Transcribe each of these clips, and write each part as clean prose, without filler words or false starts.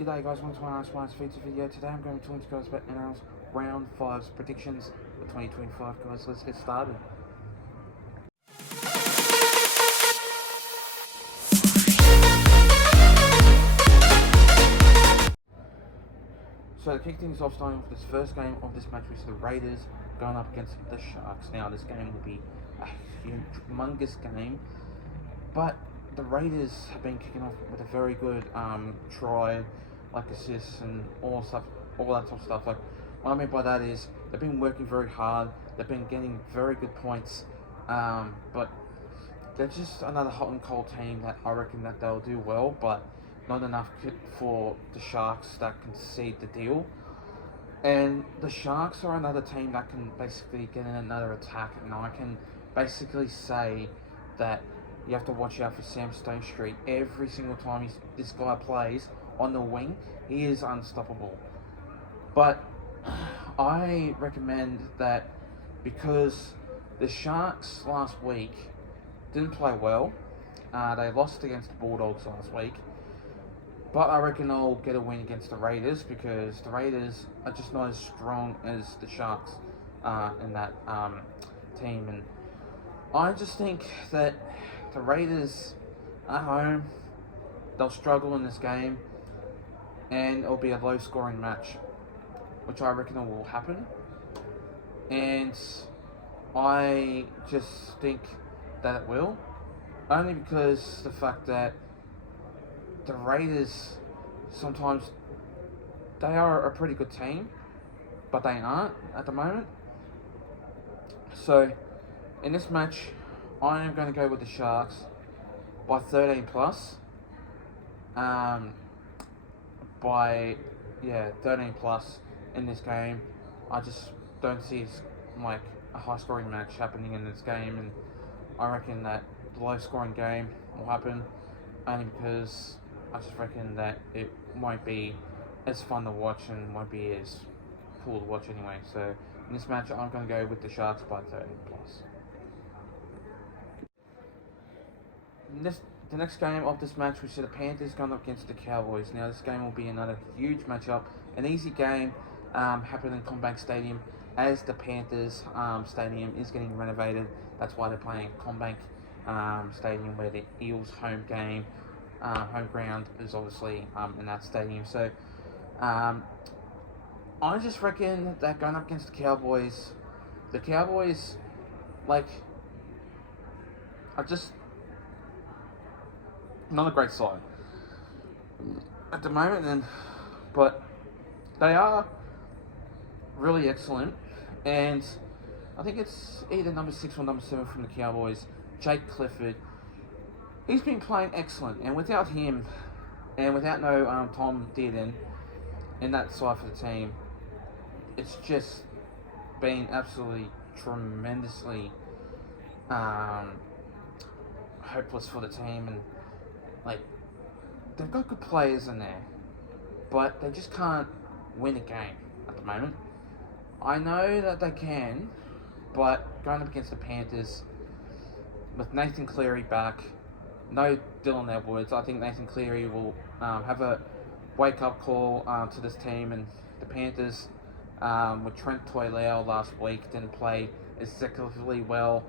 G'day guys, welcome to my Smart's feature video. Today I'm going to talk to you guys about Nrl's Round 5's predictions for 2025, guys. Let's get started. So to kick things off, starting with this first game of this match, which is the Raiders going up against the Sharks. Now this game will be a humongous game, but the Raiders have been kicking off with a very good try, like assists and all that sort of stuff. Like, what I mean by that is they've been working very hard. They've been getting very good points, but they're just another hot and cold team that I reckon that they'll do well, but not enough for the Sharks that can concede the deal. And the Sharks are another team that can basically get in another attack, and I can basically say that you have to watch out for Sam Stonestreet. Every single time this guy plays on the wing, he is unstoppable. But I recommend that, because the Sharks last week didn't play well. They lost against the Bulldogs last week. But I reckon they'll get a win against the Raiders, because the Raiders are just not as strong as the Sharks in that team. And I just think that the Raiders at home, they'll struggle in this game, and it'll be a low-scoring match, which I reckon will happen. And I just think that it will, only because the fact that the Raiders, sometimes they are a pretty good team, but they aren't at the moment. So in this match, I am going to go with the Sharks by 13 plus. 13 plus in this game. I just don't see like a high scoring match happening in this game, and I reckon that the low scoring game will happen, only because I just reckon that it won't be as fun to watch and won't be as cool to watch anyway. So in this match, I'm going to go with the Sharks by 13 plus. The next game of this match, we see the Panthers going up against the Cowboys. Now this game will be another huge matchup, an easy game happening in CommBank Stadium, as the Panthers stadium is getting renovated. That's why they're playing CommBank Stadium, where the Eels home ground is obviously in that stadium. So I just reckon that going up against the Cowboys, like, are just not a great side at the moment, but they are really excellent. And I think it's either number 6 or number 7 from the Cowboys, Jake Clifford. He's been playing excellent, and without him, and without no Tom Dearden in that side for the team, it's just been absolutely tremendously hopeless for the team. And like, they've got good players in there, but they just can't win a game at the moment. I know that they can, but going up against the Panthers, with Nathan Cleary back, no Dylan Edwards, I think Nathan Cleary will have a wake-up call to this team. And the Panthers, with Trent Toilau last week, didn't play executively well,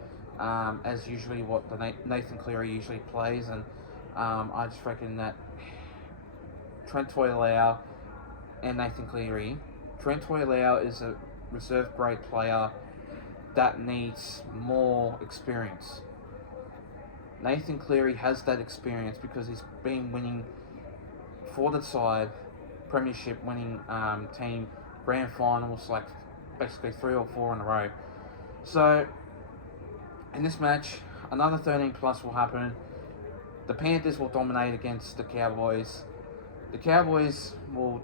as usually what the Nathan Cleary usually plays. And I just reckon that Trent Toilau and Nathan Cleary, Trent Toilau is a reserve grade player that needs more experience. Nathan Cleary has that experience because he's been winning for the side, premiership winning team, grand finals, like basically 3 or 4 in a row. So in this match, another 13 plus will happen. The Panthers will dominate against the Cowboys. The Cowboys will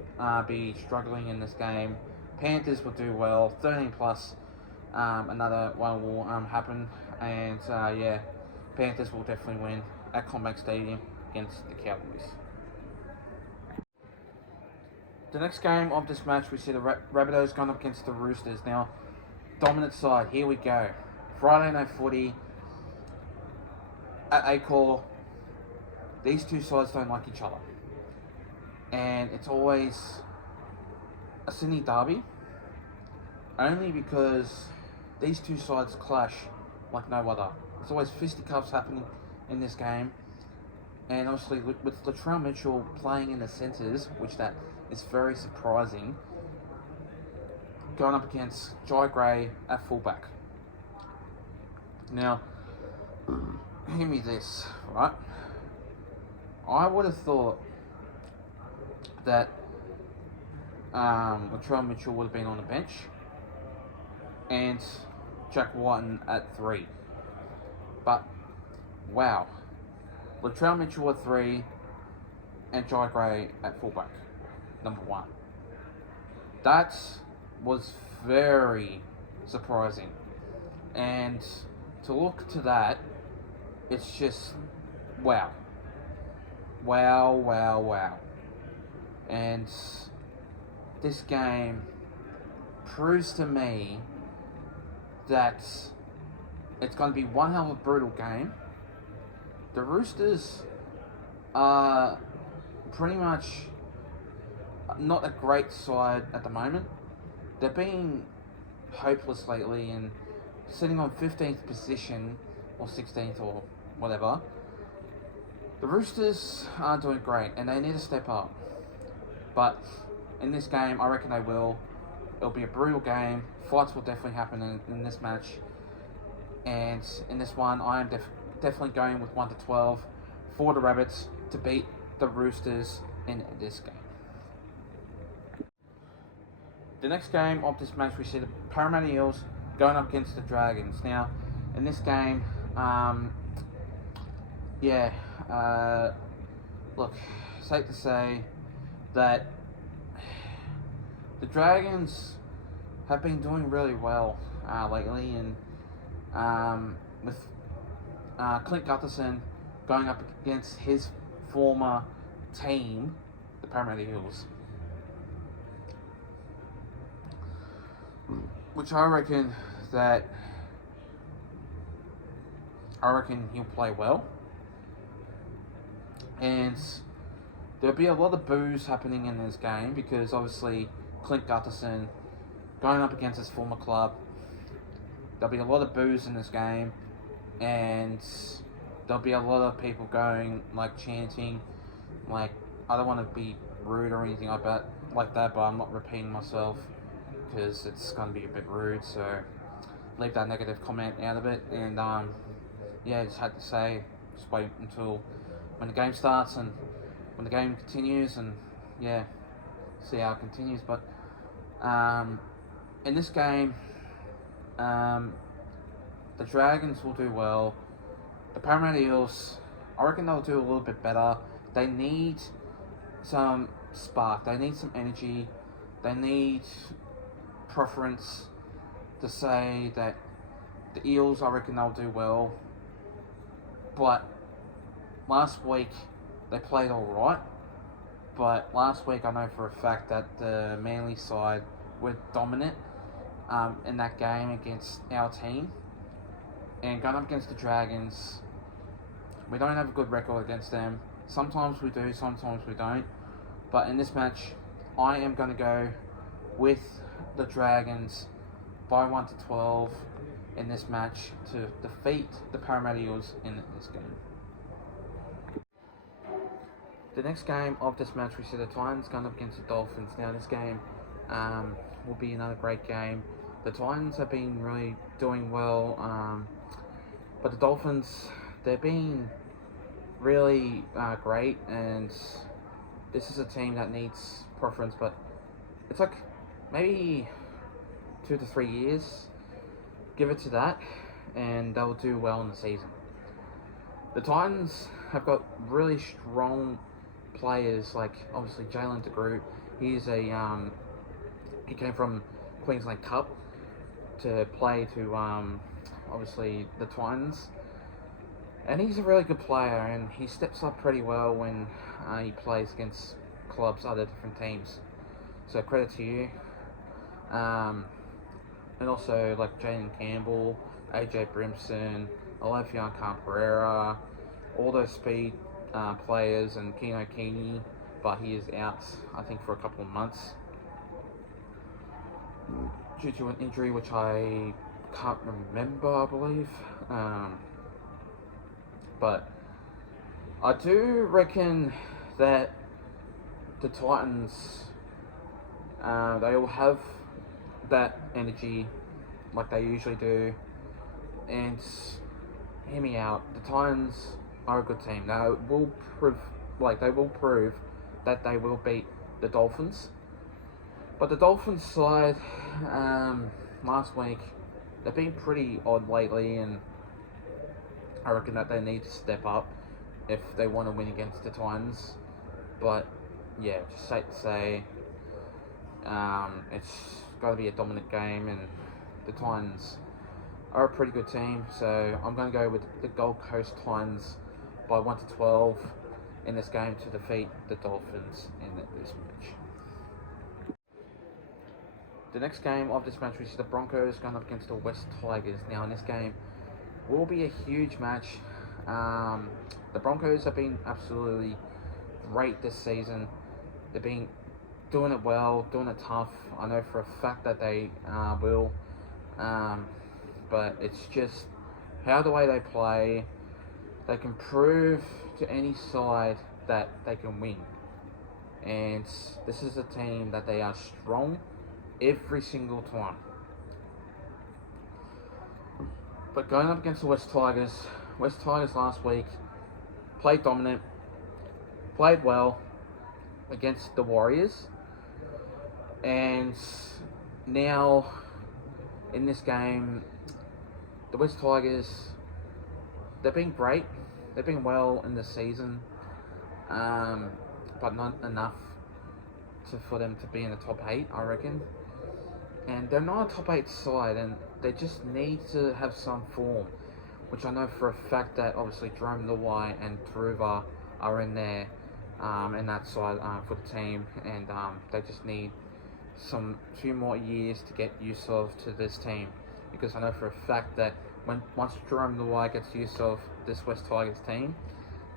be struggling in this game. Panthers will do well. 13 plus, another one will happen. And Panthers will definitely win at CommBank Stadium against the Cowboys. The next game of this match, we see the Rabbitohs going up against the Roosters. Now, dominant side, here we go. Friday night footy at Accor. These two sides don't like each other. and it's always a Sydney derby, only because these two sides clash like no other. There's always fisticuffs happening in this game, and obviously with Latrell Mitchell playing in the centres, which that is very surprising, going up against Jai Gray at fullback. Now, hear me this, right? I would have thought that Latrell Mitchell would have been on the bench and Jack Whiten at 3. But, wow. Latrell Mitchell at 3 and Jai Gray at fullback, number 1. That was very surprising. And to look to that, it's just wow. Wow, wow, wow. And this game proves to me that it's going to be one hell of a brutal game. The Roosters are pretty much not a great side at the moment. They're being hopeless lately and sitting on 15th position or 16th or whatever. The Roosters aren't doing great and they need to step up. But in this game, I reckon they will. It'll be a brutal game. Fights will definitely happen in this match. And in this one, I am definitely going with 1 to 12 for the Rabbits to beat the Roosters in this game. The next game of this match, we see the Parramatta Eels going up against the Dragons. Now, in this game, look, safe to say that the Dragons have been doing really well lately, and with Clint Gutherson going up against his former team, the Parramatta Eels, which I reckon he'll play well, and there'll be a lot of boos happening in this game because obviously Clint Gutherson going up against his former club. There'll be a lot of boos in this game, and there'll be a lot of people going chanting. I don't want to be rude or anything like that, but I'm not repeating myself because it's going to be a bit rude. So leave that negative comment out of it. And just had to say, just wait until when the game starts and when the game continues, and see how it continues. But in this game, the Dragons will do well. The Parramatta Eels, I reckon they'll do a little bit better. They need some spark. They need some energy. They need preference to say that the Eels, I reckon they'll do well. But last week, they played alright. But last week, I know for a fact that the Manly side were dominant in that game against our team. And going up against the Dragons, we don't have a good record against them. Sometimes we do, sometimes we don't. But in this match, I am going to go with the Dragons by 1 to 12 in this match to defeat the Parramatta Eels in this game. The next game of this match, we see the Titans going up against the Dolphins. Now, this game will be another great game. The Titans have been really doing well, but the Dolphins, they're being really great, and this is a team that needs preference, but it's maybe 2 to 3 years. Give it to that, and they'll do well in the season. The Titans have got really strong players, obviously Jalen DeGroot. He came from Queensland Cup to play to obviously the Titans, and he's a really good player, and he steps up pretty well when he plays against clubs, other different teams. So credit to you. And also Jaden Campbell, AJ Brimson, Alefion Pereira, all those speed players, and Keno Keeney, but he is out, I think, for a couple of months due to an injury which I can't remember, I believe. But I do reckon that the Titans, they will have that energy like they usually do. And hear me out, the Titans are a good team. They will prove that they will beat the Dolphins. But the Dolphins side, last week, they've been pretty odd lately, and I reckon that they need to step up if they want to win against the Titans. But yeah, just safe to say, it's got to be a dominant game, and the Titans are a pretty good team. So I'm going to go with the Gold Coast Titans by 1-12 in this game to defeat the Dolphins in this match. The next game of this match is the Broncos going up against the West Tigers. Now in this game will be a huge match. The Broncos have been absolutely great this season. They've been doing it well, doing it tough. I know for a fact that they will. But it's just how the way they play, they can prove to any side that they can win. And this is a team that they are strong every single time. But going up against the West Tigers last week played dominant, played well against the Warriors, and now in this game, the West Tigers, they've been great, they've been well in the season, but not enough for them to be in the top 8, I reckon. And they're not a top 8 side, and they just need to have some form, which I know for a fact that obviously Jerome Luai and Truva are in there, in that side for the team, and they just need few more years to get used to this team, because I know for a fact that once Jerome Luai gets used of this West Tigers team,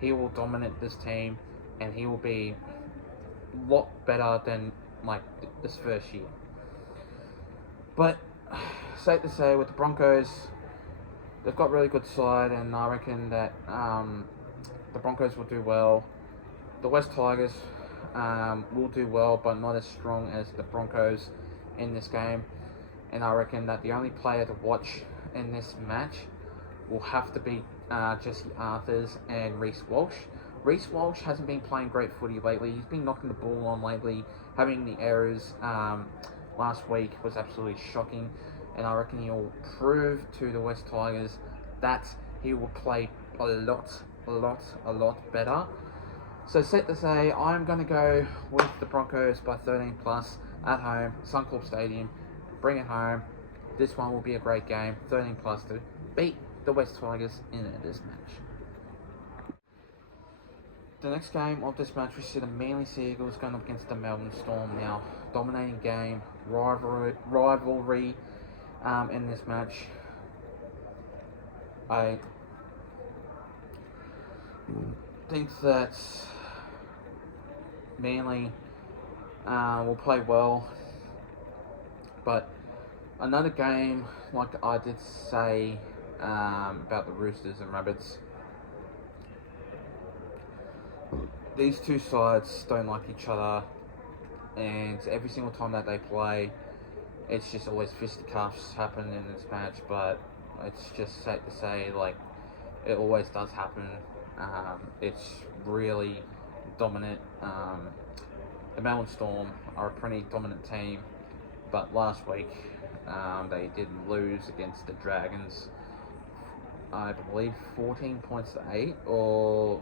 he will dominate this team, and he will be a lot better than like this first year. But safe to say, with the Broncos, they've got really good side, and I reckon that the Broncos will do well. The West Tigers will do well, but not as strong as the Broncos in this game. And I reckon that the only player to watch in this match will have to be Jesse Arthurs and Reece Walsh. Reece Walsh hasn't been playing great footy lately. He's been knocking the ball on lately, having the errors. Last week was absolutely shocking, and I reckon he'll prove to the West Tigers that he will play a lot better. So set to say, I'm going to go with the Broncos by 13 plus at home, Suncorp Stadium. Bring it home. This one will be a great game. 13 plus to beat the West Tigers in this match. The next game of this match, we see the Manly Sea Eagles going up against the Melbourne Storm. Now, dominating game, rivalry in this match. I think that Manly will play well, but another game, like I did say about the Roosters and Rabbits, these two sides don't like each other, and every single time that they play, it's just always fisticuffs happen in this match. But it's just safe to say, like, it always does happen. It's really dominant. The Melbourne Storm are a pretty dominant team, but last week they did lose against the Dragons, I believe 14 points to 8 or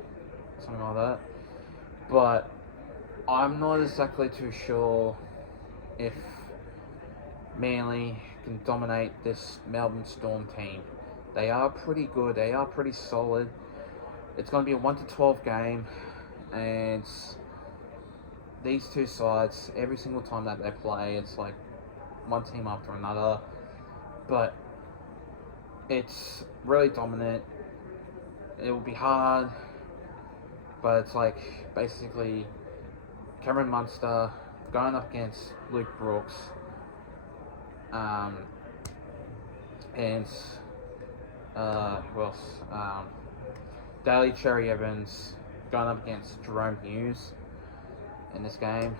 something like that. But I'm not exactly too sure if Manly can dominate this Melbourne Storm team. They are pretty good. They are pretty solid. It's going to be a 1-12 game, and these two sides, every single time that they play, it's like one team after another. But it's really dominant. It will be hard, but it's like basically Cameron Munster going up against Luke Brooks, and who else? Daly Cherry Evans going up against Jerome Hughes in this game,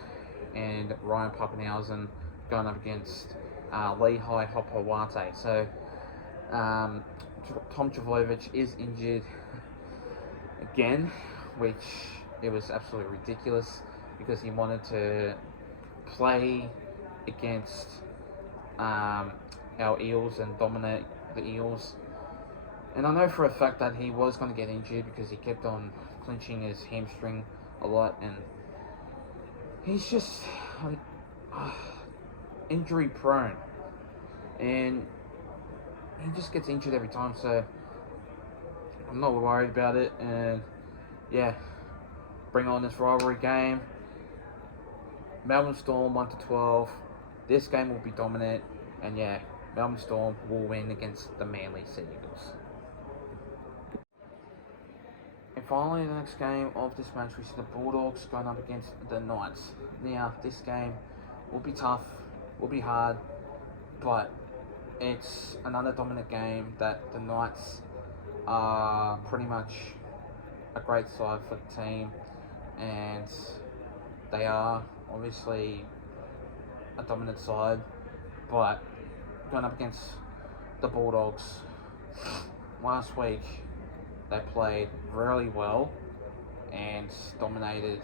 and Ryan Pappenhausen going up against Lehigh Hopawate. So Tom Trbojevic is injured again, which it was absolutely ridiculous because he wanted to play against our Eels and dominate the Eels. And I know for a fact that he was going to get injured because he kept on clenching his hamstring a lot, and he's just injury prone, and he just gets injured every time, so I'm not worried about it. And yeah, bring on this rivalry game. Melbourne Storm 1-12. This game will be dominant, and yeah, Melbourne Storm will win against the Manly Sea Eagles. And finally, the next game of this match, we see the Bulldogs going up against the Knights. Now, this game will be tough, will be hard, but it's another dominant game that the Knights are pretty much a great side for the team, and they are obviously a dominant side, but going up against the Bulldogs last week, they played really well and dominated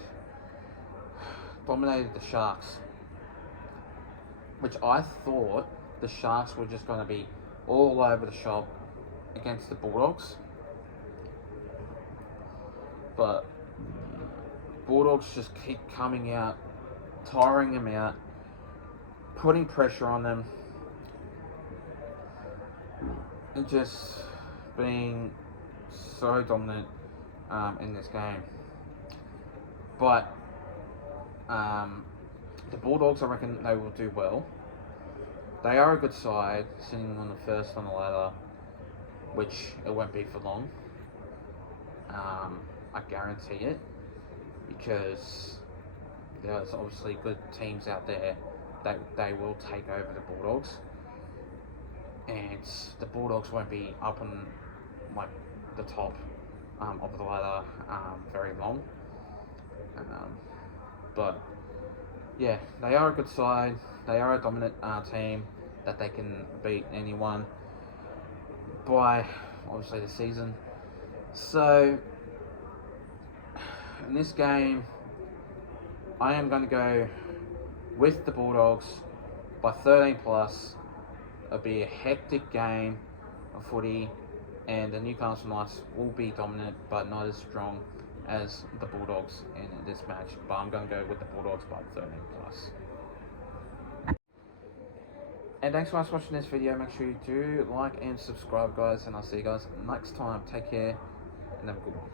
the Sharks, which I thought the Sharks were just going to be all over the shop against the Bulldogs, but Bulldogs just keep coming out, tiring them out, putting pressure on them, and just being so dominant in this game. But the Bulldogs, I reckon they will do well. They are a good side, sitting on the first on the ladder, which it won't be for long. I guarantee it, because there's obviously good teams out there that they will take over the Bulldogs, and the Bulldogs won't be up on like the top of the ladder very long. But yeah, they are a good side. They are a dominant team that they can beat anyone by obviously the season. So in this game, I am going to go with the Bulldogs by 13 plus. It'll be a hectic game of footy, and the Newcastle Knights will be dominant, but not as strong as the Bulldogs in this match. But I'm going to go with the Bulldogs by 13 plus. And thanks so much for watching this video. Make sure you do like and subscribe, guys, and I'll see you guys next time. Take care, and have a good one.